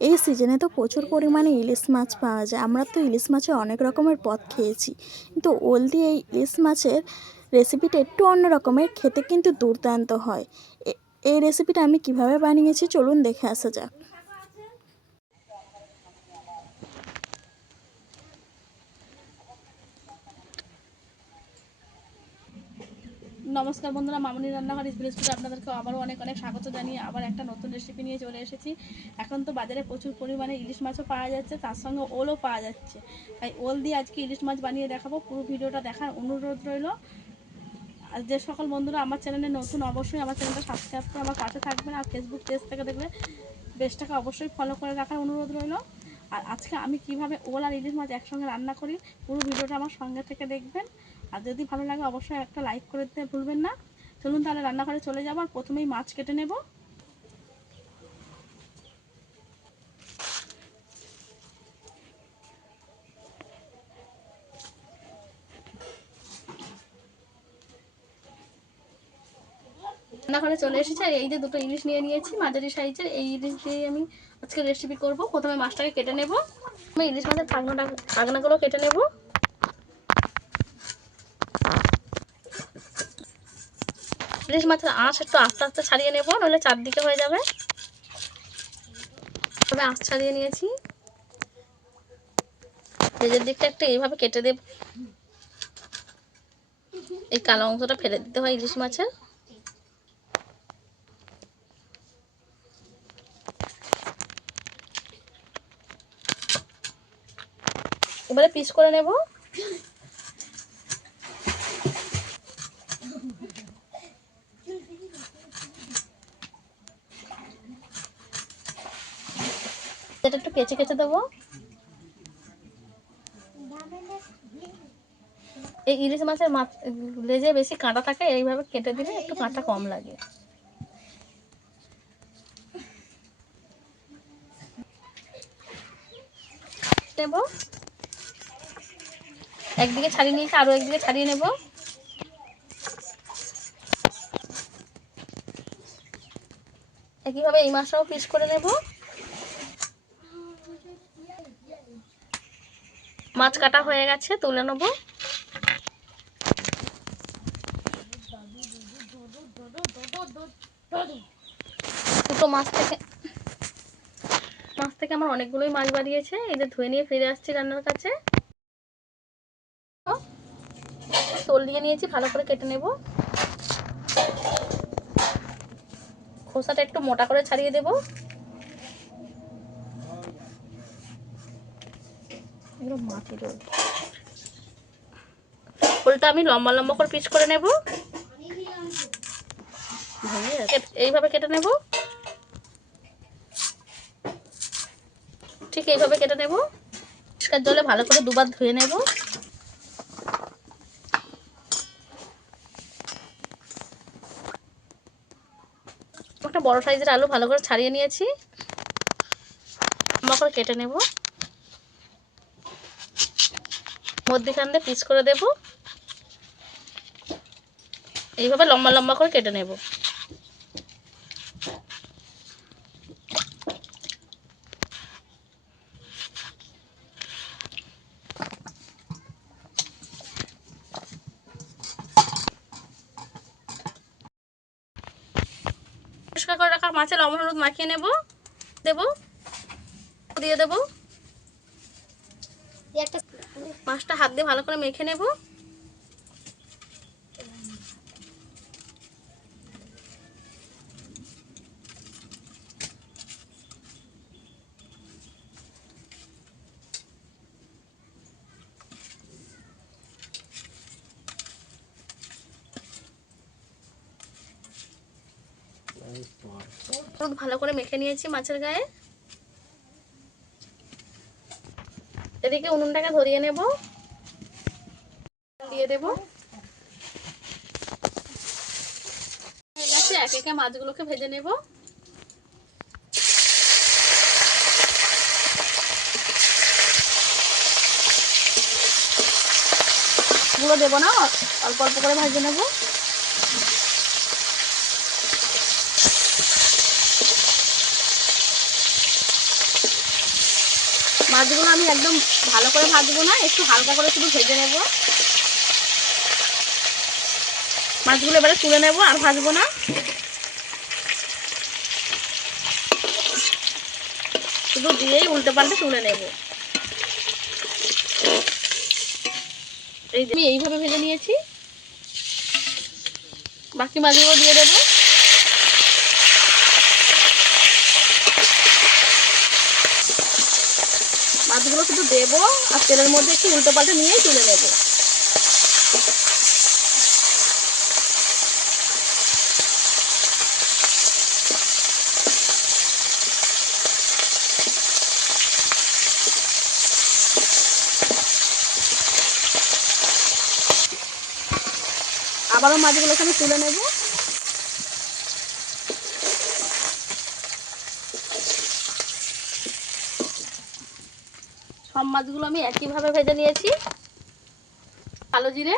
এই সিজনে তো প্রচুর পরিমাণে ইলিশ মাছ পাওয়া যায়। আমরা তো ইলিশ মাছের অনেক রকমের পদ খেয়েছি। কিন্তু ওল দিয়ে এই ইলিশ মাছের রেসিপিটা একটু অন্য রকমের, খেতে কিন্তু দুর্দান্ত হয়। এই রেসিপিটা আমি কীভাবে বানিয়েছি চলুন দেখে আসা যাক। নমস্কার বন্ধুরা, মামনি রান্নাঘর ভিলেজ ফুডে আপনাদেরকে আবারও অনেক অনেক স্বাগত জানিয়ে আবার একটা নতুন রেসিপি নিয়ে চলে এসেছি। এখন তো বাজারে প্রচুর পরিমাণে ইলিশ মাছও পাওয়া যাচ্ছে, তার সঙ্গে ওলও পাওয়া যাচ্ছে। তাই ওল দিয়ে আজকে ইলিশ মাছ বানিয়ে দেখাবো, পুরো ভিডিওটা দেখার অনুরোধ রইল। আর যে সকল বন্ধুরা আমার চ্যানেলে নতুন, অবশ্যই আমার চ্যানেলটা সাবস্ক্রাইব করে আমার পাশে থাকবেন, আর ফেসবুক পেজ থেকে দেখলে পেজটাকে অবশ্যই ফলো করে রাখার অনুরোধ রইল। আর আজকে আমি কীভাবে ওল আর ইলিশ মাছ একসঙ্গে রান্না করি, পুরো ভিডিওটা আমার সঙ্গে থেকে দেখবেন। আর যদি ভালো লাগে অবশ্যই একটা লাইক করে দিতে ভুলবেন না। চলুন তাহলে রান্নাঘরে চলে যাব আর প্রথমেই মাছ কেটে নেব। রান্নাঘরে চলে এসেছে আর এই যে দুটো ইলিশ নিয়ে নিয়েছি, মাঝারি সাইজের। এই ইলিশ দিয়ে আমি আজকে রেসিপি করব। প্রথমে মাছটাকে কেটে নেব। আমি ইলিশ মাছের ঢাকনাটা, ঢাকনাগুলো কেটে নেব। ইলিশ মাছের আঁশ একটু আস্তে আস্তে ছাড়িয়ে নেব, নইলে চারদিকে হয়ে যাবে। তবে আঁশ ছাড়িয়ে নিয়েছি। ভেজের দিকটা একটু এইভাবে কেটে দেব। এই কালো অংশটা ফেলে দিতে হয় ইলিশ মাছের। এবারে পিস করে নেব। এটা একটু কেচে কেচে দেবো। এই ইলিশ মাছের মাছ লেজে বেশি কাঁটা থাকে, এইভাবে কেটে দিলে একটু কাঁটা কম লাগে। নেব। একদিকে ছাড়িয়ে নিয়েছি আরও একদিকে ছাড়িয়ে নেব। একইভাবে এই মাছটাও পিস করে নেব। মাছ কাটা হয়ে গেছে, তুলে নেব। দুটো মাছ থেকে মাছ থেকে আমার অনেকগুলোই মাছ বাড়িয়েছে। এদের ধুয়ে নিয়ে ফিরে আসছি রান্নার কাছে। তোল দিয়ে নিয়েছি, ভালো করে কেটে নেব। খোসাটা একটু মোটা করে ছাড়িয়ে দেব। মাটি ফুলটা আমি লম্বা লম্বা করে পিস করে নেব। এইভাবে কেটে নেব। ঠিক এইভাবে কেটে নেব। জলে ভালো করে দুবার ধুয়ে নেব। একটা বড় সাইজের আলু ভালো করে ছাড়িয়ে নিয়েছি। লম্বা করে কেটে নেব। মধ্যিখান দিয়ে পিস করে দেব। এইভাবে লম্বা লম্বা করে কেটে নেব। পরিষ্কার করে রাখা মাছের লবণ হলুদ মাখিয়ে নেব। দেব? দিয়ে দেব? মাছটা হাত দিয়ে ভালো করে মেখে নেব। হলুদ ভালো করে মেখে নিয়েছি মাছের গায়ে। এদিকে উনুনটাকে ধরিয়ে নেব। দিয়ে দেব। এক একে মাছগুলোকে ভেজে নেব। গুলো দেবো না, অল্প অল্প করে ভেজে নেব। মাছগুলো আমি একদম ভালো করে ভাজবো না, একটু হালকা করে শুধু ভেজে নেব। মাছগুলো এবারে তুলে নেব আর ভাজবো না। শুধু দিয়েই উল্টে পাল্টে তুলে নেব। আমি এইভাবে ভেজে নিয়েছি। বাকি মাছগুলো দিয়ে দেবো মাছগুলো শুধু দেবো আর তেলের মধ্যে একটু উল্টো পাল্টে নিয়েই তুলে নেব। আবারও মাছগুলোকে আমি তুলে নেব। সব মাছগুলো আমি একইভাবে ভেজে নিয়েছি। কালো জিরে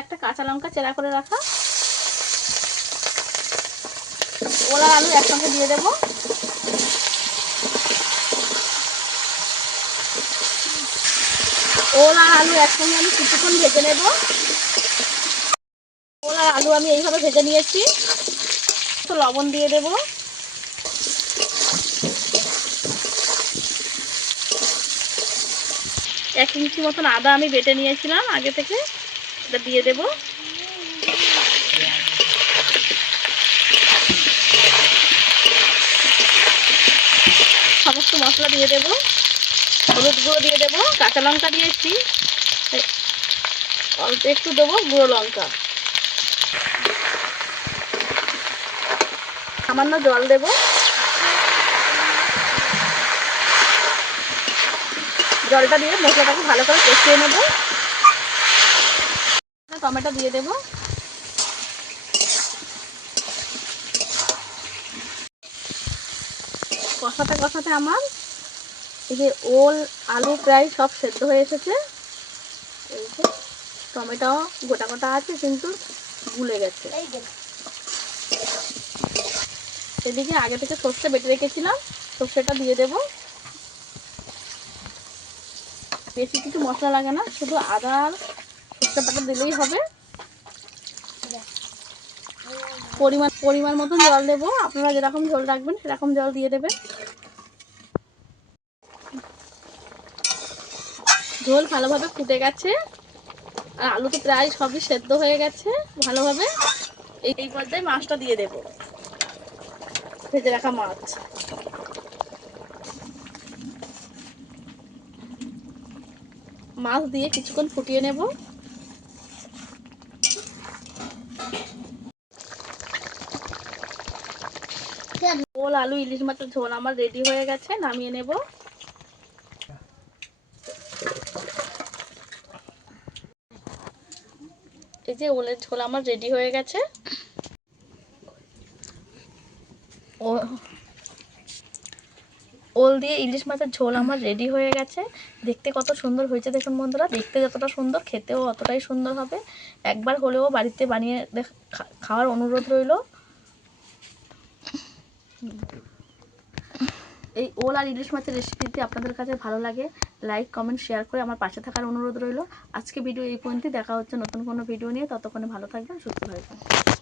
একটা কাঁচা লঙ্কা চেরা করে রাখা। ওলা আলু একসঙ্গে দিয়ে দেবো। ওলা আলু একসঙ্গে আমি কিছুক্ষণ ভেজে নেব। ওলা আলু আমি এইভাবে ভেজে নিয়েছি। একটু লবণ দিয়ে দেবো। এক ইঞ্চি মতন আদা আমি বেটে নিয়েছিলাম আগে থেকে। এটা দিয়ে দেব। সমস্ত মশলা দিয়ে দেব। হলুদ গুঁড়ো দিয়ে দেব। কাঁচা লঙ্কা দিয়েছি। অল্প একটু দেবো গুঁড়ো লঙ্কা। সামান্য জল দেবো। জলটা দিয়ে মশলাটাকে ভালো করে কষিয়ে নেব। টমেটো দিয়ে দেব। কষাতে কষাতে আমার এই যে ওল আলু প্রায় সব সেদ্ধ হয়ে এসেছে। এই যে টমেটো গোটা গোটা আছে কিন্তু ভুলে গেছে। এদিকে আগে থেকে সর্ষে বেটে রেখেছিলাম সর্ষেটা দিয়ে দেবো। বেশি কিছু মশলা লাগে না, শুধু আদা আর সর্ষে বাটা দিলেই হবে। পরিমাণ পরিমাণ মতন জল দেবো। আপনারা যেরকম ঝোল রাখবেন, সেরকম জল দিয়ে দেবেন। ঝোল ভালোভাবে ফুটে গেছে। আর আলু তো প্রায় সবই সেদ্ধ হয়ে গেছে ভালোভাবে। এই পর্যায়ে মাছটা দিয়ে দেবো। ভেজে রাখা মাছ। মাছ দিয়ে কিছুক্ষণ ফুটিয়ে নেব। ওল আলু, ইলিশ মাছের ঝোল আমার রেডি হয়ে গেছে, নামিয়ে নেব। এই যে ওলের ঝোল আমার রেডি হয়ে গেছে। ও ওল দিয়ে ইলিশ মাছের ঝোল আমার রেডি হয়ে গেছে। দেখতে কত সুন্দর হয়েছে দেখুন বন্ধুরা, দেখতে যতটা সুন্দর, খেতেও অতটাই সুন্দর হবে। একবার হলেও বাড়িতে বানিয়ে দেখ- খাওয়ার অনুরোধ রইল। এই ওল আর ইলিশ মাছের রেসিপিটি আপনাদের কাছে ভালো লাগে লাইক কমেন্ট শেয়ার করে আমার পাশে থাকার অনুরোধ রইল। আজকে ভিডিও এই পর্যন্তই, দেখা হচ্ছে নতুন কোনো ভিডিও নিয়ে, ততক্ষণে ভালো থাকবেন, সুস্থ থাকবেন।